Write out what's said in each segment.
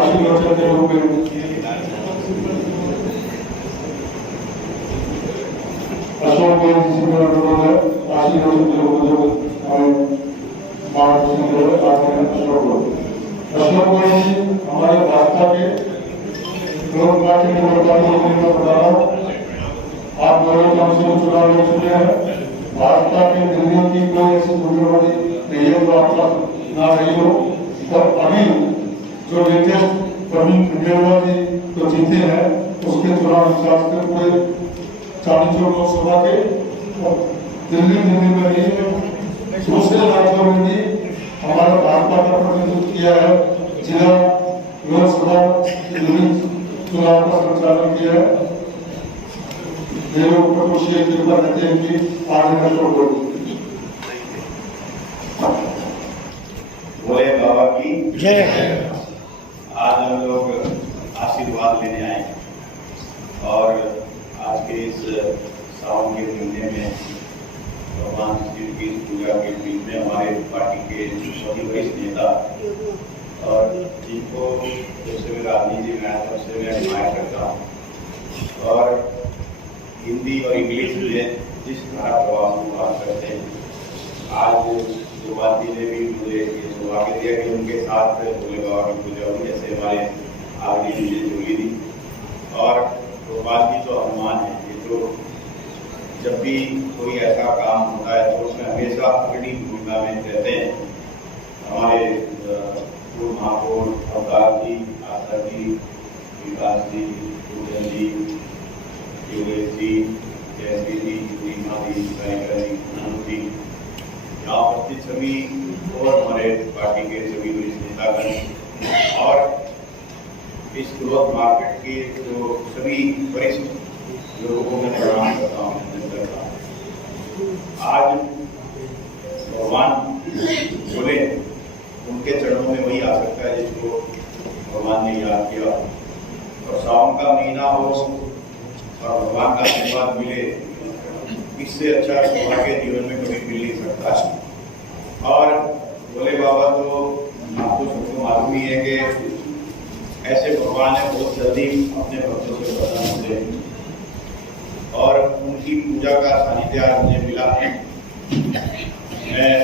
आशीर्वचन के रूप में अशोक जी आशीर्वचन के रूप में अशोक जी हमारे भाजपा के आप दोनों काउंसिल चुनाव लड़ चुके हैं। भाजपा के दिल्ली की कोई ऐसी उम्मीदवारी नहीं है जो आपका ना रही हो। और अभी जो लेटेस्ट प्रवीण खंडेलवाल जी तो जीते हैं, उसके चुनाव इंचार्ज के पूरे 40 लोकसभा के दिल्ली में नहीं दूसरे राज्यों में भी हमारा भाजपा का प्रतिनिधित्व किया है। जिला लोकसभा चुनाव का संचालन किया है। लोग खुशी कृपा रहते हैं कि आगे भोले बाबा की जय। आज हम लोग आशीर्वाद लेने आए और आज के इस सावन के महीने में भगवान शिव की पूजा के बीच में हमारे पार्टी के सभी वरिष्ठ नेता और जिनको जैसे मैं राजनीति में आया तब से मैं एडमायर करता हूँ और हिंदी और इंग्लिश में जिस धारा प्रवाह में बात करते हैं, आज सुभाष जी ने भी मुझे ये सौभाग्य दिया कि उनके साथ भोले बाबा की पूजा हुई, जैसे हमारे आगे मुझे जोड़ी दी। और सुभाष जी तो हनुमान है, ये तो जब भी कोई ऐसा काम होता है तो उसमें हमेशा अग्रणी भूमिका में रहते हैं। हमारे पूर्व महापौर अवतार जी, आशा जी, विकास जी, पूजन जी, योगेश जी, जयश्री जी, रीमा जी, साइका जी, अनु जी, यहाँ उपस्थित सभी और हमारे पार्टी के सभी वरिष्ठ नेतागण और इस ग्रोथ मार्केट के जो सभी वरिष्ठ लोगों को मैं प्रणाम करता हूँ। आज भगवान बोले उनके चरणों में वही आ सकता है जिसको भगवान ने याद किया। और सावन का महीना हो और भगवान का आशीर्वाद मिले, इससे अच्छा सौभाग्य जीवन में कभी मिल नहीं सकता। और भोले बाबा तो आपको सबको मालूम ही है कि ऐसे भगवान है बहुत जल्दी अपने भक्तों से प्रसन्न होते हैं और उनकी पूजा का सानिध्य आज मुझे मिला है। मैं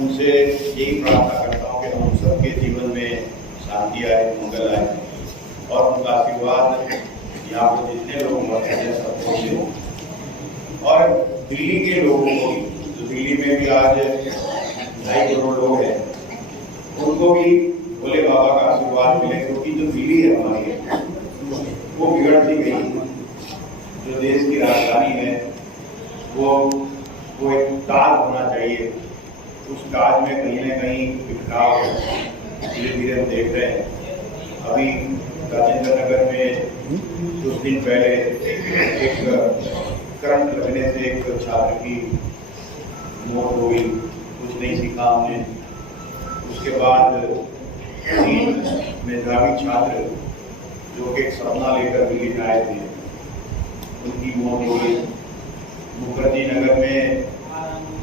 उनसे यही प्रार्थना करता हूँ कि हम सबके जीवन में शांति आए, मंगल आए और उनका आशीर्वाद यहाँ पर जितने लोग मरते हैं सबको मिले। और दिल्ली के लोगों को भी, जो दिल्ली में भी आज 2.5 करोड़ लोग हैं, उनको भी भोले बाबा का आशीर्वाद मिले, क्योंकि जो दिल्ली है हमारी वो बिगड़ती गई। जो देश की राजधानी है वो एक ताज होना चाहिए, उस ताज में कहीं न कहीं बिखराव धीरे धीरे हम देख रहे हैं। अभी राजेंद्र नगर में कुछ दिन पहले एक करंट लगने से एक छात्र की मौत हो गई, कुछ नहीं सीखा हमने। उसके बाद 3 मेधावी छात्र जो कि एक सपना लेकर दिल्ली में आए थे, उनकी मौत हो गई। मुखर्जी नगर में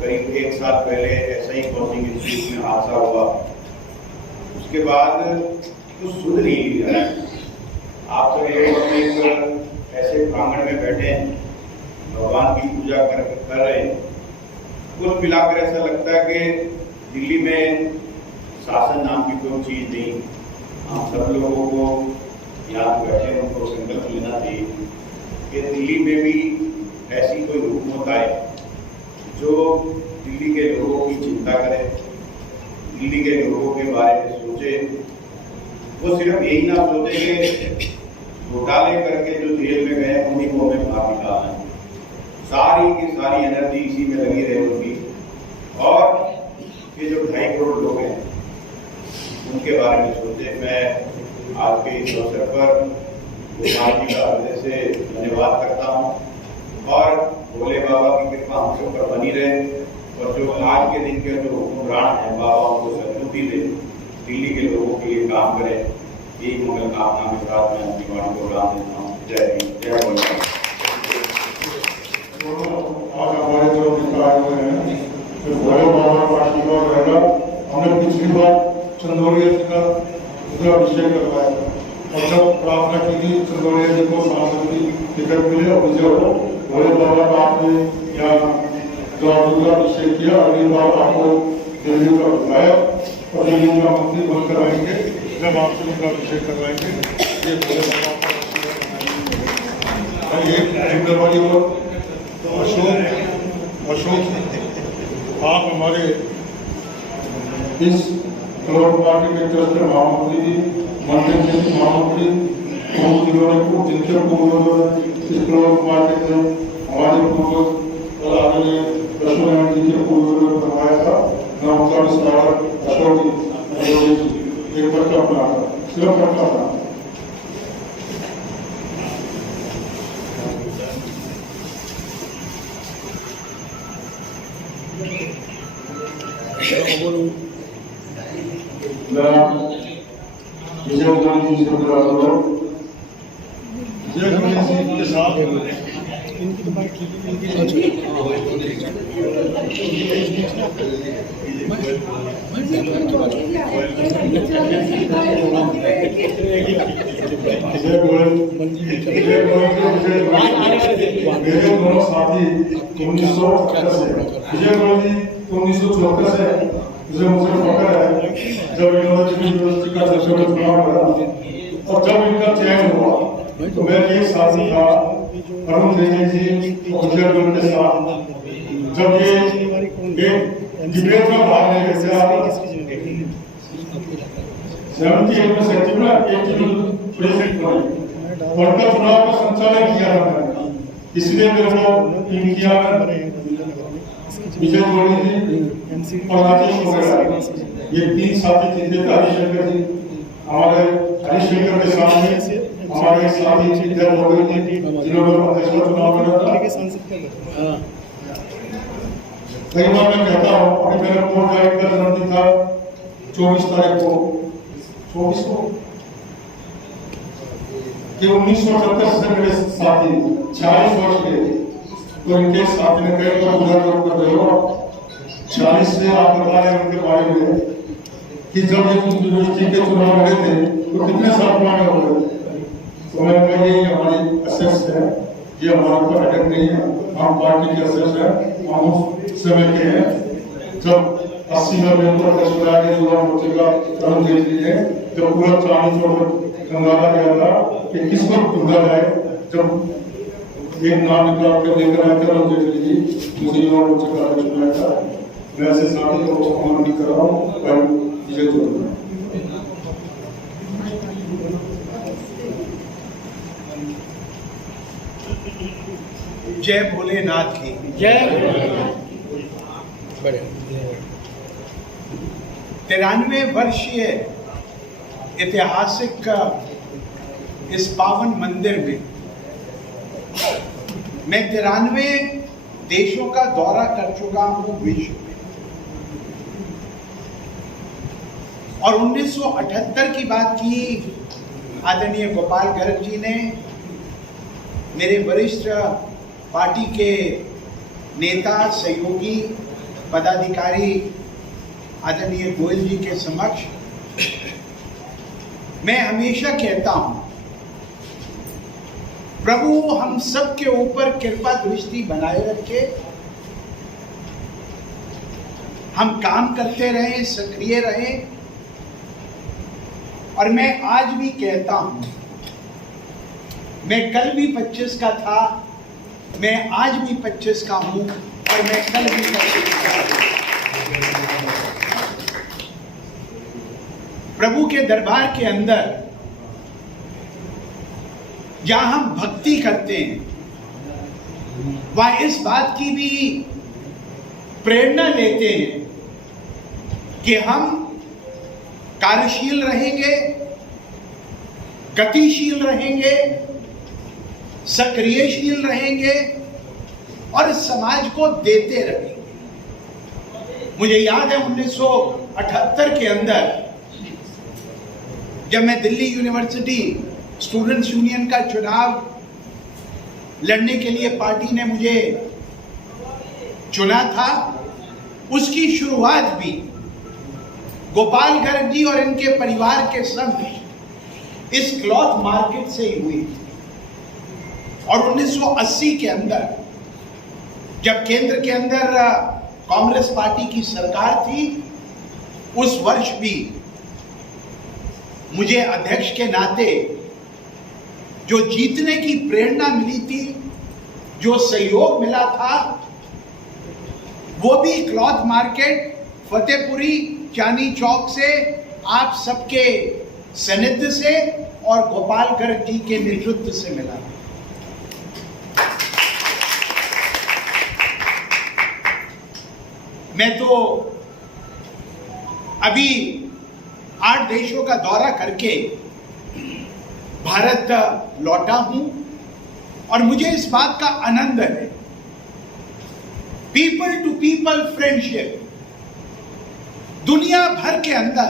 करीब 1 साल पहले ऐसा ही कोचिंग इंस्टीट्यूट में हादसा हुआ। उसके बाद कुछ सुध नहीं लिया। आप सब लोग एक ऐसे प्रांगण में बैठे हैं, भगवान की पूजा कर रहे हैं। कुल मिलाकर ऐसा लगता है कि दिल्ली में शासन नाम की कोई चीज नहीं। हम सब लोगों को यहाँ बैठे उनको संकल्प लेना चाहिए कि दिल्ली में भी ऐसी कोई हुकूमत आए जो दिल्ली के लोगों की चिंता करे, दिल्ली के लोगों के बारे में सोचे। वो सिर्फ यही ना सोचे कि घोटाले करके जो जेल में गए उन्हीं को हमें बाहर निकालना है। सारी की सारी एनर्जी इसी में लगी रहे उनकी। और ये जो 2.5 करोड़ लोग हैं उनके बारे में सोचे। मैं आज के इस अवसर पर भगवान जी का हृदय से धन्यवाद करता हूँ और भोले बाबा की कृपा हम सब पर बनी रहे। और जो आज के दिन के जो हुक्मरान हैं, बाबा उनको सद्बुद्धि दे, दिल्ली के लोगों के लिए काम करें। यही मंगल कामना के साथ मैं अपनी वाणी को विराम देता हूँ। जय हिंद, जय भोले। आज हमारे जो नेता आए हुए हैं, भोले बाबा का आशीर्वाद रहेगा। हमने पिछली बार चंदौलिया जी का रुद्राभिषेक करवाया और जब प्रार्थना की थी चंदौलिया जी को सांसद की टिकट मिले और जो भोले बाबा का आपने यहाँ जो रुद्राभिषेक किया अगली बार आपको दिल्ली का बुलाया और दिल्ली का मंत्री बन करवाएंगे जब आपसे रुद्राभिषेक करवाएंगे ये भोले बाबा का ये जिम्मेवारी और अशोक आप हमारे इस फ्लोर पार्टी के ट्रस्ट महामंत्री जी मंत्री जी महामंत्री जिनके पूर्वजों ने इस फ्लोर पार्टी में हमारे पूर्वज और आदरणीय लक्ष्मण जी के पूर्वजों ने बनवाया था नाम का विस्तार अशोक जी एक बच्चा बना था सिर्फ बच्चा बना विजय गणेश जी के साथ इनकी तो बात ठीक दोनों साथी 1974 से मुझे फख्र है जब इन्होंने यूनिवर्सिटी का दर्शक चुनाव करा और जब इनका चयन हुआ तो मैं एक साथी था अरुण देवी जी के साथ जब ये डिबेट में भाग ले गए 78 में सेंटिमेंट प्रेसिडेंट बने उनका चुनाव का संचालन किया था मैंने इसलिए मेरे को इंडिया विजय जोड़ी जी और राजेश वगैरह ये 3 साथी थे हरिशंकर जी हमारे हरिशंकर के सामने हमारे साथी चिंतन हो गई थी जिन्होंने अध्यक्ष चुनाव लड़ा था कई बार मैं कहता हूँ अभी मेरा कोर्ट गाइड का जन्मदिन था 24 तारीख को 24 को कि 1978 से मेरे साथी 40 वर्ष के तो इनके साथी ने कई बार उदाहरण कर रहे हो 40 से आप बता रहे हैं उनके बारे में कि जब ये यूनिवर्सिटी के चुनाव लड़े थे तो कितने साल पुराने हो गए तो मैं कहा ये हमारी असेस है ये हमारे ऊपर अटक नहीं है हम पार्टी के असेस है हम उस समय के हैं जब 80 में मेरे को अध्यक्ष के युवा मोर्चे का अरुण जेटली ने जब पूरा 40 और कंगाला गया था कि किसको ढूंढा जाए जब एक नाम निकला के लेकर आए थे अरुण जेटली जी मुझे युवा मोर्चे का अध्यक्ष बनाया था मैं ऐसे साथी को सम्मान नहीं कर रहा हूँ पर विजय जोड़ी जय भोलेनाथ की जय 93 वर्षीय ऐतिहासिक इस पावन मंदिर में मैं 93 देशों का दौरा कर चुका हूं विश्व में और 1978 की बात की आदरणीय गोपाल गर्ग जी ने मेरे वरिष्ठ पार्टी के नेता सहयोगी पदाधिकारी आदरणीय गोयल जी के समक्ष मैं हमेशा कहता हूं प्रभु हम सब के ऊपर कृपा दृष्टि बनाए रखे हम काम करते रहें सक्रिय रहें और मैं आज भी कहता हूं मैं कल भी 25 का था मैं आज भी 25 का हूं और मैं कल भी 25 का हूं। प्रभु के दरबार के अंदर जहां हम भक्ति करते हैं वहां इस बात की भी प्रेरणा लेते हैं कि हम कार्यशील रहेंगे, गतिशील रहेंगे, सक्रियशील रहेंगे और समाज को देते रहेंगे। मुझे याद है 1978 के अंदर जब मैं दिल्ली यूनिवर्सिटी स्टूडेंट्स यूनियन का चुनाव लड़ने के लिए पार्टी ने मुझे चुना था, उसकी शुरुआत भी गोपाल गर्ग जी और इनके परिवार के संग इस क्लॉथ मार्केट से ही हुई। और 1980 के अंदर जब केंद्र के अंदर कांग्रेस पार्टी की सरकार थी, उस वर्ष भी मुझे अध्यक्ष के नाते जो जीतने की प्रेरणा मिली थी, जो सहयोग मिला था, वो भी क्लॉथ मार्केट फतेहपुरी चांदनी चौक से आप सबके सानिध्य से और गोपाल गर्ग जी के नेतृत्व से मिला। मैं तो अभी 8 देशों का दौरा करके भारत लौटा हूं और मुझे इस बात का आनंद है, पीपल टू पीपल फ्रेंडशिप दुनिया भर के अंदर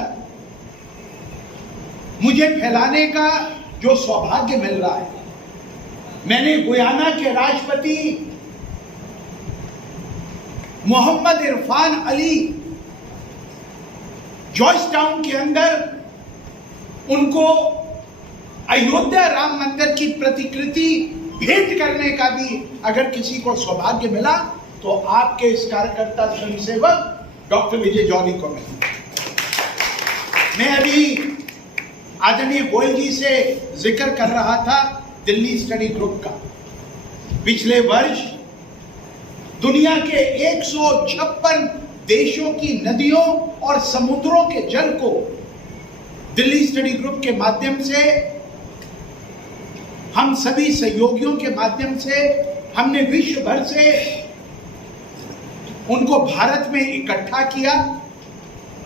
मुझे फैलाने का जो सौभाग्य मिल रहा है। मैंने गुयाना के राष्ट्रपति मोहम्मद इरफान अली जॉर्ज टाउन के अंदर उनको अयोध्या राम मंदिर की प्रतिकृति भेंट करने का भी अगर किसी को सौभाग्य मिला तो आपके इस कार्यकर्ता स्वयंसेवक डॉक्टर विजय जौहरी को मिला। मैं अभी आदरणीय गोयल जी से जिक्र कर रहा था दिल्ली स्टडी ग्रुप का। पिछले वर्ष दुनिया के 156 देशों की नदियों और समुद्रों के जल को दिल्ली स्टडी ग्रुप के माध्यम से, हम सभी सहयोगियों के माध्यम से, हमने विश्व भर से उनको भारत में इकट्ठा किया।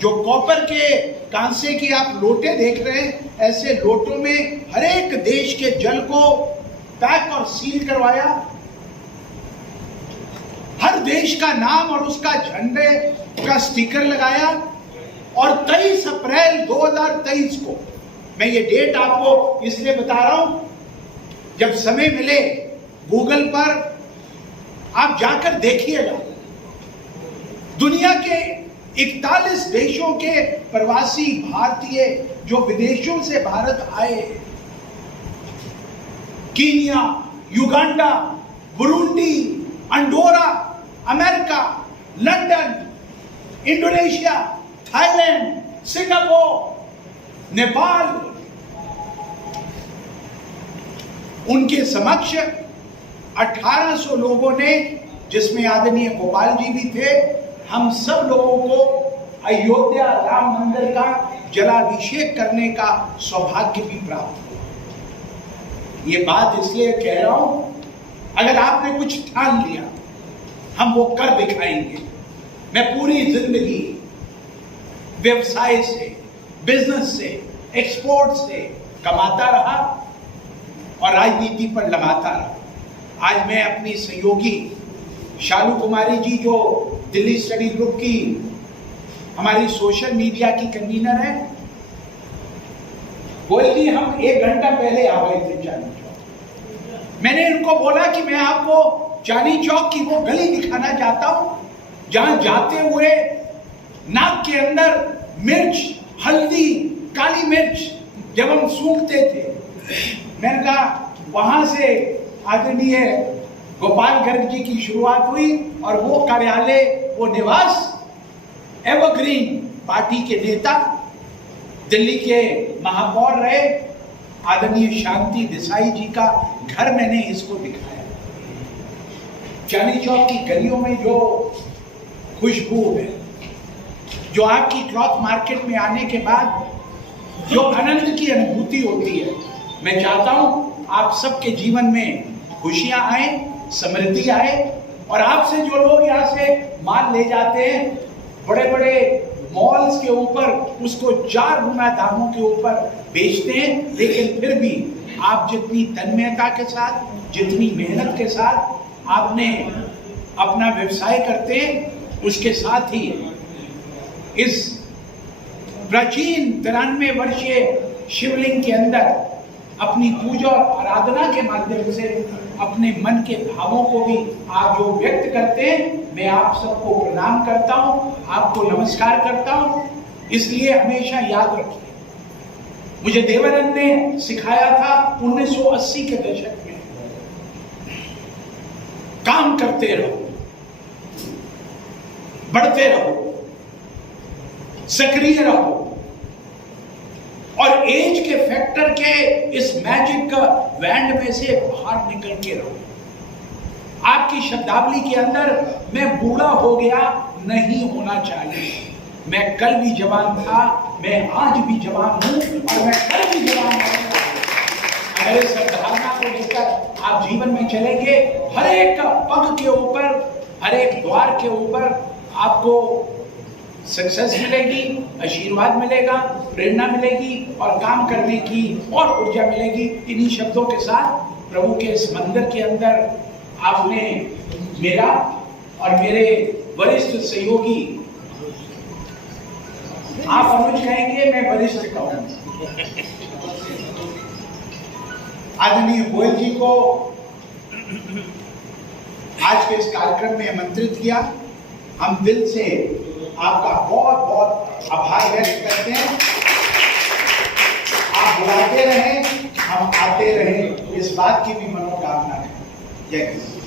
जो कॉपर के कांसे की आप लोटे देख रहे हैं, ऐसे लोटों में हर एक देश के जल को पैक और सील करवाया। हर देश का नाम और उसका झंडे का स्टिकर लगाया और 23 अप्रैल 2023 को, मैं ये डेट आपको इसलिए बता रहा हूं, जब समय मिले गूगल पर आप जाकर देखिएगा, दुनिया के 41 देशों के प्रवासी भारतीय जो विदेशों से भारत आए, Kenya, Uganda, Burundi, Andorra, America, London, Indonesia, Thailand, Singapore, Nepal, उनके समक्ष 1800 लोगों ने, जिसमें आदरणीय गोपाल जी भी थे, हम सब लोगों को अयोध्या राम मंदिर का जलाभिषेक करने का सौभाग्य भी प्राप्त हुआ। ये बात इसलिए कह रहा हूं, अगर आपने कुछ ठान लिया, हम वो कर दिखाएंगे। मैं पूरी जिंदगी व्यवसाय से, बिजनेस से, एक्सपोर्ट से कमाता रहा और राजनीति पर लगाता रहा। आज मैं अपनी सहयोगी शालू कुमारी जी, जो दिल्ली स्टडी ग्रुप की हमारी सोशल मीडिया की कन्वीनर है, गोयल जी, हम 1 घंटा पहले आ गए थे चांदनी चौक। मैंने इनको बोला कि मैं आपको चांदनी चौक की वो गली दिखाना चाहता हूं जहां जाते हुए नाक के अंदर मिर्च, हल्दी, काली मिर्च जब हम सूंघते थे, मैंने कहा वहां से आदरणीय गोपाल गर्ग जी की शुरुआत हुई और वो कार्यालय, वो निवास एवरग्रीन पार्टी के नेता, दिल्ली के महापौर रहे आदरणीय शांति देसाई जी का घर मैंने इसको दिखाया। चांदनी चौक की गलियों में जो खुशबू है, जो आपकी क्लॉथ मार्केट में आने के बाद जो आनंद की अनुभूति होती है, मैं चाहता हूं आप सबके जीवन में खुशियां आए, समृद्धि आए। और आपसे जो लोग यहाँ से माल ले जाते हैं, बड़े बड़े मॉल्स के ऊपर उसको 4 गुना दामों के ऊपर बेचते हैं, लेकिन फिर भी आप जितनी तन्मयता के साथ, जितनी मेहनत के साथ आपने अपना व्यवसाय करते हैं, उसके साथ ही इस प्राचीन 93 वर्षीय शिवलिंग के अंदर अपनी पूजा और आराधना के माध्यम से अपने मन के भावों को भी आप जो व्यक्त करते हैं, मैं आप सबको प्रणाम करता हूं, आपको नमस्कार करता हूं। इसलिए हमेशा याद रखिए, मुझे देवानंद ने सिखाया था 1980 के दशक में, काम करते रहो, बढ़ते रहो, सक्रिय रहो और एज के फैक्टर के इस मैजिक वैंड में से बाहर निकल के रहो। आपकी शब्दावली के अंदर मैं बूढ़ा हो गया नहीं होना चाहिए। मैं कल भी जवान था, मैं आज भी जवान हूं और मैं कल भी जवान रहूंगा। अगर इस धारणा को लेकर आप जीवन में चलेंगे, हर एक पग के ऊपर, हर एक द्वार के ऊपर आपको सक्सेस मिलेगी, आशीर्वाद मिलेगा, प्रेरणा मिलेगी और काम करने की और ऊर्जा मिलेगी। इन्हीं शब्दों के साथ प्रभु के इस मंदिर के अंदर आपने मेरा और मेरे वरिष्ठ सहयोगी, आप अनुज कहेंगे, मैं वरिष्ठ कहूंगा, आदरणीय गोयल जी को आज के इस कार्यक्रम में आमंत्रित किया। हम दिल से आपका बहुत बहुत आभार व्यक्त करते हैं। आप बुलाते रहें, हम आते रहें, इस बात की भी मनोकामना है। जय हिंद।